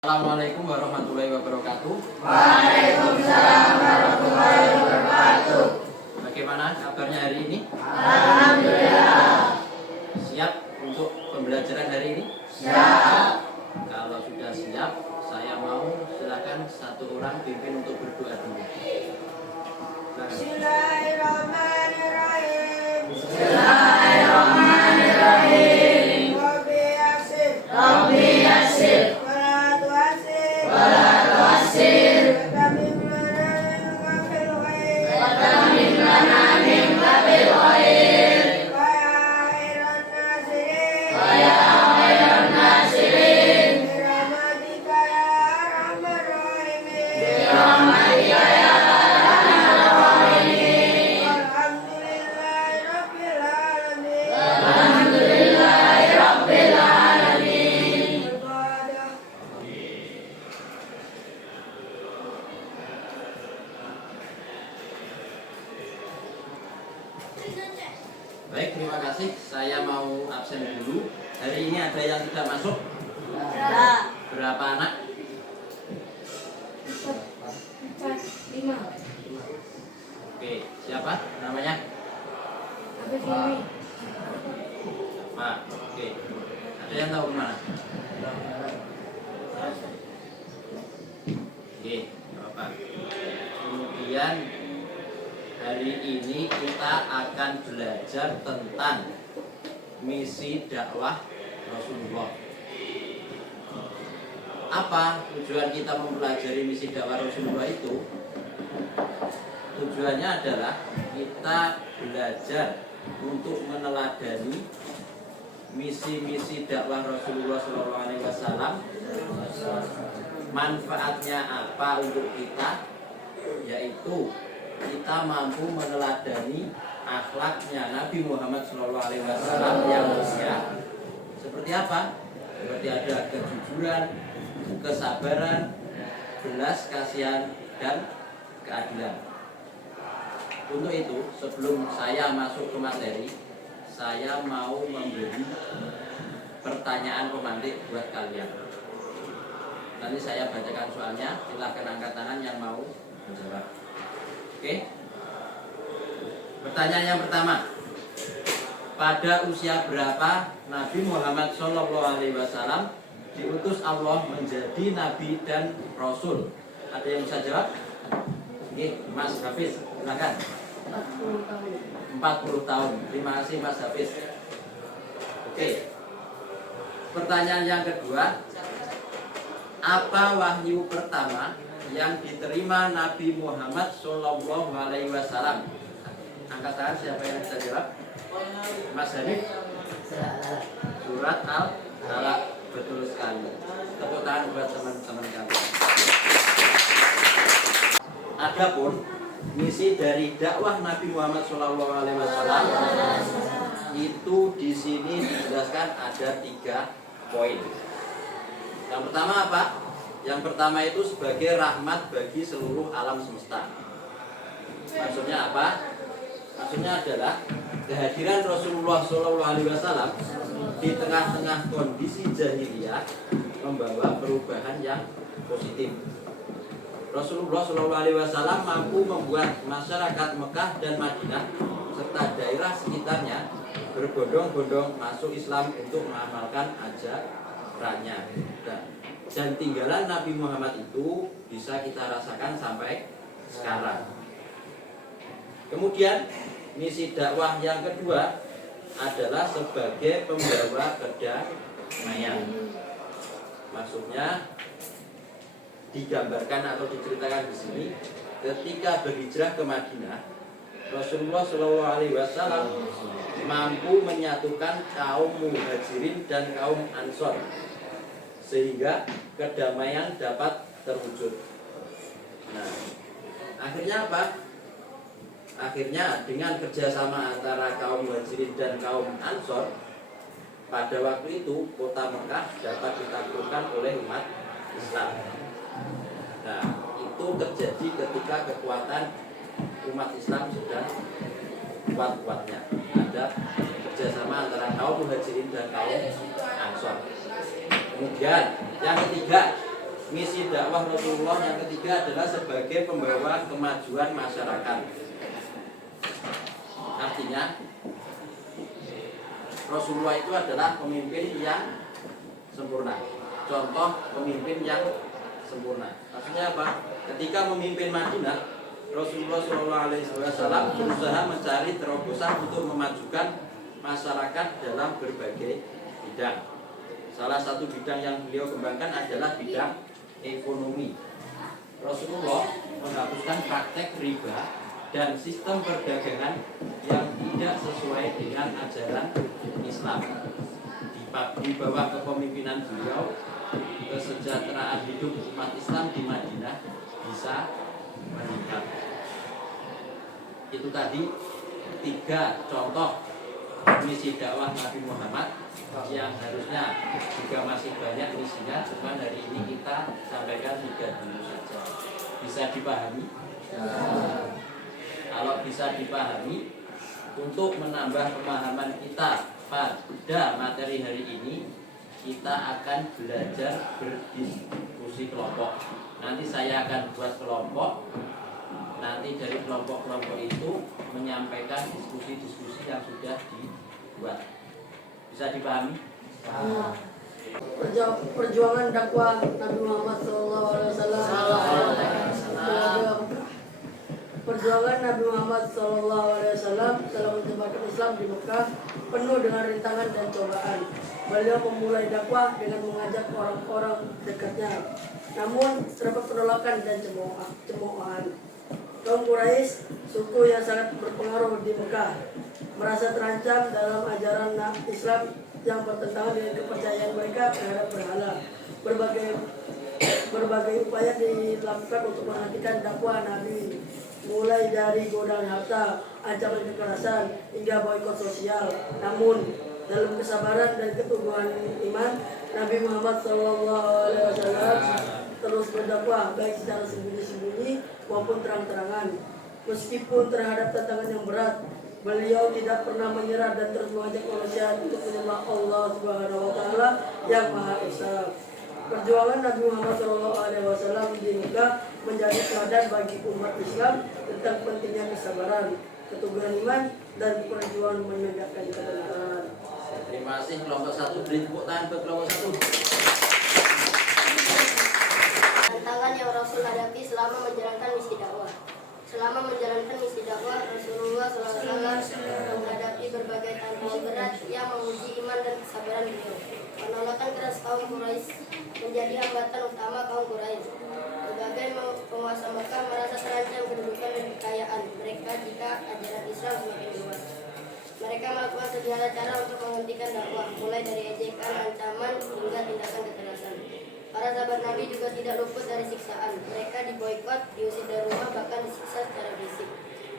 Assalamualaikum warahmatullahi wabarakatuh. Waalaikumsalam warahmatullahi wabarakatuh. Bagaimana kabarnya hari ini? Alhamdulillah. Siap untuk pembelajaran hari ini? Siap. Kalau sudah siap, saya mau silakan satu orang pimpin untuk berdoa dulu. Bismillahirrahmanirrahim. Bismillahirrahmanirrahim. Rabbi yassir. Rabbi yassir. Walatu asir. Walatu asir. Watamin lana minka fil khair. Watamin lana minka fil khair. Wa ya khairan nasirin. Wa ya khairan nasirin. Birahmatika ya arhamar rahimin. Birahmatika ya Baik, terima kasih. Saya mau absen dulu. Hari ini ada yang tidak masuk? Berapa anak? 5. Oke, siapa namanya? Pak. Oke. Ada yang tahu kemana? Oke, Bapak. Kemudian hari ini kita akan belajar tentang misi dakwah Rasulullah. Apa tujuan kita mempelajari misi dakwah Rasulullah itu? Tujuannya adalah kita belajar untuk meneladani misi-misi dakwah Rasulullah SAW. Manfaatnya apa untuk kita? Yaitu kita mampu meneladani akhlaknya Nabi Muhammad SAW yang mulia. Seperti apa? Seperti ada kejujuran, kesabaran, belas kasihan, dan keadilan. Untuk itu, sebelum saya masuk ke materi, saya mau memberi pertanyaan pemantik buat kalian. Nanti saya bacakan soalnya, silahkan angkat tangan yang mau menjawab. Oke? Pertanyaan yang pertama. Pada usia berapa Nabi Muhammad SAW diutus Allah menjadi Nabi dan Rasul? Ada yang bisa jawab? Oke, Mas Hafiz, silakan. 40 tahun. Terima kasih Mas Hafiz. Oke. Pertanyaan yang kedua. Apa wahyu pertama yang diterima Nabi Muhammad SAW? Angkat tangan siapa yang bisa jawab? Mas Hanif. Surat Al-Alaq. Betul sekali. Tepuk tangan buat teman-teman kami. Adapun misi dari dakwah Nabi Muhammad SAW itu di sini dijelaskan ada 3 poin. Yang pertama apa? Yang pertama itu sebagai rahmat bagi seluruh alam semesta. Maksudnya apa? Maksudnya adalah kehadiran Rasulullah SAW di tengah-tengah kondisi jahiliyah membawa perubahan yang positif. Rasulullah SAW mampu membuat masyarakat Mekah dan Madinah serta daerah sekitarnya berbondong-bondong masuk Islam untuk mengamalkan ajarannya. Dan tinggalan Nabi Muhammad itu bisa kita rasakan sampai sekarang. Kemudian misi dakwah yang kedua adalah sebagai pembawa kedamaian. Maksudnya digambarkan atau diceritakan di sini, ketika berhijrah ke Madinah, Rasulullah SAW mampu menyatukan kaum Muhajirin dan kaum Ansor sehingga kedamaian dapat terwujud. Nah, akhirnya apa? Akhirnya dengan kerjasama antara kaum Muhajirin dan kaum Ansor, pada waktu itu kota Mekah dapat ditaklukkan oleh umat Islam. Nah, itu terjadi ketika kekuatan umat Islam sudah kuat-kuatnya. Ada kerjasama antara kaum Muhajirin dan kaum Ansor. Kemudian yang ketiga, Misi dakwah Rasulullah yang ketiga adalah sebagai pembawa kemajuan masyarakat. Artinya Rasulullah itu adalah pemimpin yang sempurna. Contoh pemimpin yang sempurna. Maksudnya apa? Ketika memimpin Madinah, Rasulullah SAW berusaha mencari terobosan untuk memajukan masyarakat dalam berbagai bidang. Salah satu bidang yang beliau kembangkan adalah bidang ekonomi. Rasulullah menghapuskan praktek riba dan sistem perdagangan yang tidak sesuai dengan ajaran Islam. Di bawah kepemimpinan beliau, kesejahteraan hidup umat Islam di Madinah bisa meningkat. Itu tadi 3 contoh misi dakwah Nabi Muhammad yang harusnya juga masih banyak misinya, cuma hari ini kita sampaikan 3 dulu saja. Bisa dipahami? Kalau bisa dipahami, untuk menambah pemahaman kita pada materi hari ini, kita akan belajar berdiskusi kelompok. Nanti saya akan buat kelompok. Nanti dari kelompok-kelompok itu menyampaikan diskusi-diskusi yang sudah dibuat. Bisa dipahami? Perjuangan dakwah Nabi Muhammad SAW. Perjuangan Nabi Muhammad SAW dalam menyebarkan Islam di Mekah penuh dengan rintangan dan cobaan. Beliau memulai dakwah dengan mengajak orang-orang dekatnya, namun terdapat penolakan dan cemoohan. Kaum Quraisy, suku yang sangat berpengaruh di Mekah, merasa terancam dalam ajaran Islam yang bertentangan dengan kepercayaan mereka terhadap berhala. Berbagai upaya dilakukan untuk menghentikan dakwah Nabi, mulai dari godaan harta, ancaman kekerasan, hingga boikot sosial. Namun dalam kesabaran dan keteguhan iman, Nabi Muhammad SAW terus berdakwah baik secara sembunyi-sembunyi maupun terang-terangan. Meskipun terhadap tantangan yang berat, beliau tidak pernah menyerah dan terus mengajak manusia untuk menyembah Allah Subhanahu wa Ta'ala yang Maha Esa. Perjuangan Nabi Muhammad SAW di Mekah menjadi teladan bagi umat Islam tentang pentingnya kesabaran, keteguhan iman, dan perjuangan menegakkan kebenaran. Terima kasih kelompok 1. Beri tepuk tangan buat kelompok 1. Tantangan yang Rasul hadapi selama menjalankan misi dakwah. Selama menjalankan misi dakwah, Rasulullah SAW menghadapi berbagai tantangan berat yang menguji iman dan kesabaran beliau. Penolakan keras kaum Quraisy menjadi hambatan utama kaum Quraisy. Sebagai penguasa Mekah merasa terancam kedudukan dan kekayaan mereka jika ajaran Islam semakin luas. Mereka melakukan segala cara untuk menghentikan dakwah, mulai dari ejekan, ancaman, hingga tindakan kekerasan. Para sahabat Nabi juga tidak luput dari siksaan. Mereka diboikot, diusir dari rumah, bahkan disiksa secara fisik.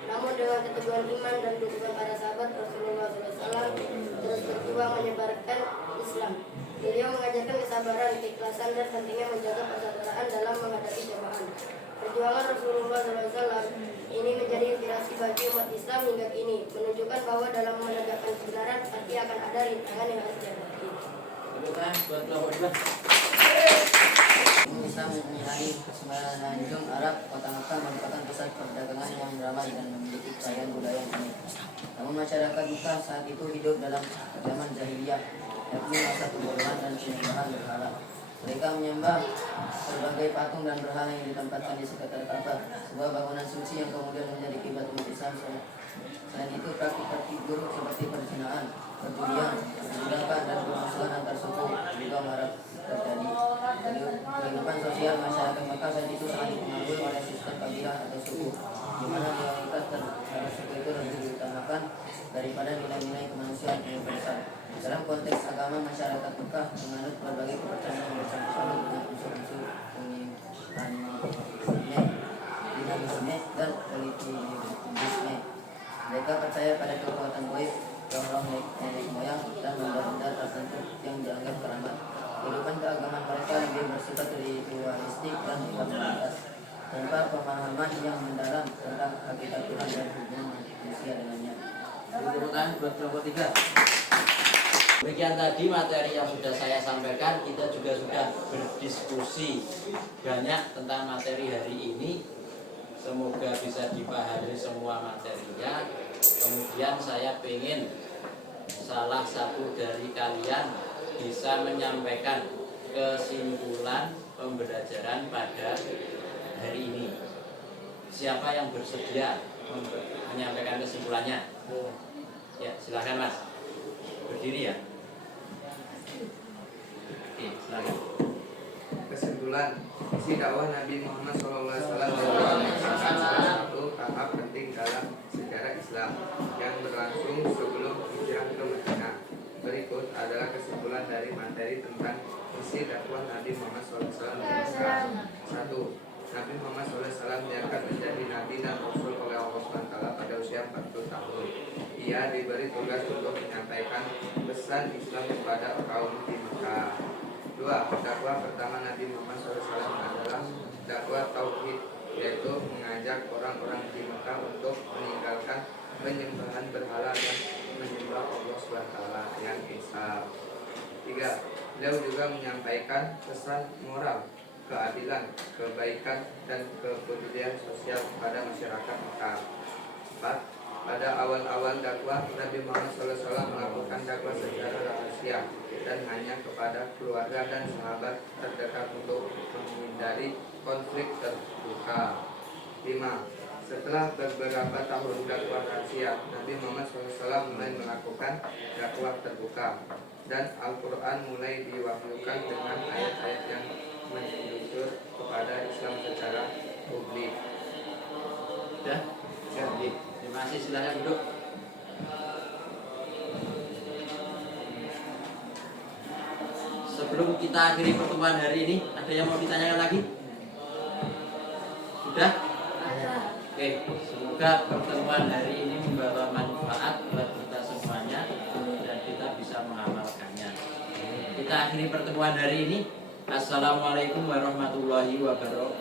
Namun dengan keteguhan iman dan dukungan para sahabat, Rasulullah SAW terus berjuang menyebarkan Islam. Beliau mengajarkan kesabaran, keikhlasan, dan pentingnya menjaga persaudaraan dalam menghadapi cobaan. Perjuangan Rasulullah SAW ini menjadi inspirasi bagi umat Islam hingga kini, menunjukkan bahwa dalam menegakkan kebenaran pasti akan ada rintangan yang harus dihadapi. Islam mengenai semenanjung Arab, kota Makkah merupakan pusat perdagangan yang ramai dan memiliki kerajaan budaya yang unik. Namun masyarakat Makkah saat itu hidup dalam zaman jahiliyah, yakni masa kebodohan dan penyembahan berhala. Mereka menyembah berbagai patung dan berhala yang ditempatkan di sekitar Ka'bah, sebuah bangunan suci yang kemudian menjadi kiblat umat Islam. Selain itu, praktik-praktik buruk seperti perzinahan, perjudian, perbudakan, dan permusuhan antar suku juga marak terjadi. Kehidupan sosial masyarakat Makkah saat itu sangat dipengaruhi oleh sistem kabilah atau suku, di mana loyalitas terhadap suku itu lebih diutamakan daripada nilai-nilai kemanusiaan yang besar. Dalam konteks agama, masyarakat Makkah menganut berbagai kepercayaan yang bersangkutan dengan unsur-unsur dinamisme dan politisme. Mereka percaya pada kekuatan gaib, roh-roh nenek moyang, dan benda-benda tertentu yang dianggap keramat. Kehidupan keagamaan mereka lebih bersifat ritualistik dan formalitas, tanpa pemahaman yang mendalam tentang hakikat Tuhan dan hubungan manusia dengannya. Tepuk tangan buat kelompok 3. Demikian tadi materi yang sudah saya sampaikan. Kita juga sudah berdiskusi banyak tentang materi hari ini. Semoga bisa dipahami semua materinya. Kemudian saya ingin salah satu dari kalian bisa menyampaikan kesimpulan pembelajaran pada hari ini. Siapa yang bersedia menyampaikan kesimpulannya? Ya, silakan Mas. Berdiri ya. Oke, silakan. Kesimpulan, isi dakwah Nabi Muhammad SAW merupakan salah satu tahap penting dalam sejarah Islam yang berlangsung sebelum hijrah ke Madinah. Berikut adalah kesimpulan dari materi tentang isi dakwah Nabi Muhammad SAW. 1. Nabi Muhammad SAW diangkat menjadi Nabi dan Rasul oleh Allah SWT pada usia 40 tahun. Ia diberi tugas untuk menyampaikan pesan Islam kepada kaum di Mekah. 2. Dakwah pertama Nabi Muhammad SAW adalah dakwah tauhid, yaitu mengajak orang-orang di Mekah untuk meninggalkan penyembahan berhala dan menyembah Allah SWT yang esa. 3. Beliau juga menyampaikan pesan moral, keadilan, kebaikan, dan kepedulian sosial kepada masyarakat Mekah. 4. Pada awal-awal dakwah, Nabi Muhammad SAW melakukan dakwah secara rahasia dan hanya kepada keluarga dan sahabat terdekat untuk menghindari konflik terbuka. 5. Setelah beberapa tahun dakwah rahasia, Nabi Muhammad SAW mulai melakukan dakwah terbuka dan Al-Quran mulai diwahyukan dengan ayat-ayat yang menyusul kepada Islam secara publik. Sudah? Ya. Terima kasih, silakan duduk. Sebelum kita akhiri pertemuan hari ini, ada yang mau ditanyakan lagi? Sudah? Oke, semoga pertemuan hari ini membawa manfaat buat kita semuanya dan kita bisa mengamalkannya. Kita akhiri pertemuan hari ini. Assalamualaikum warahmatullahi wabarakatuh.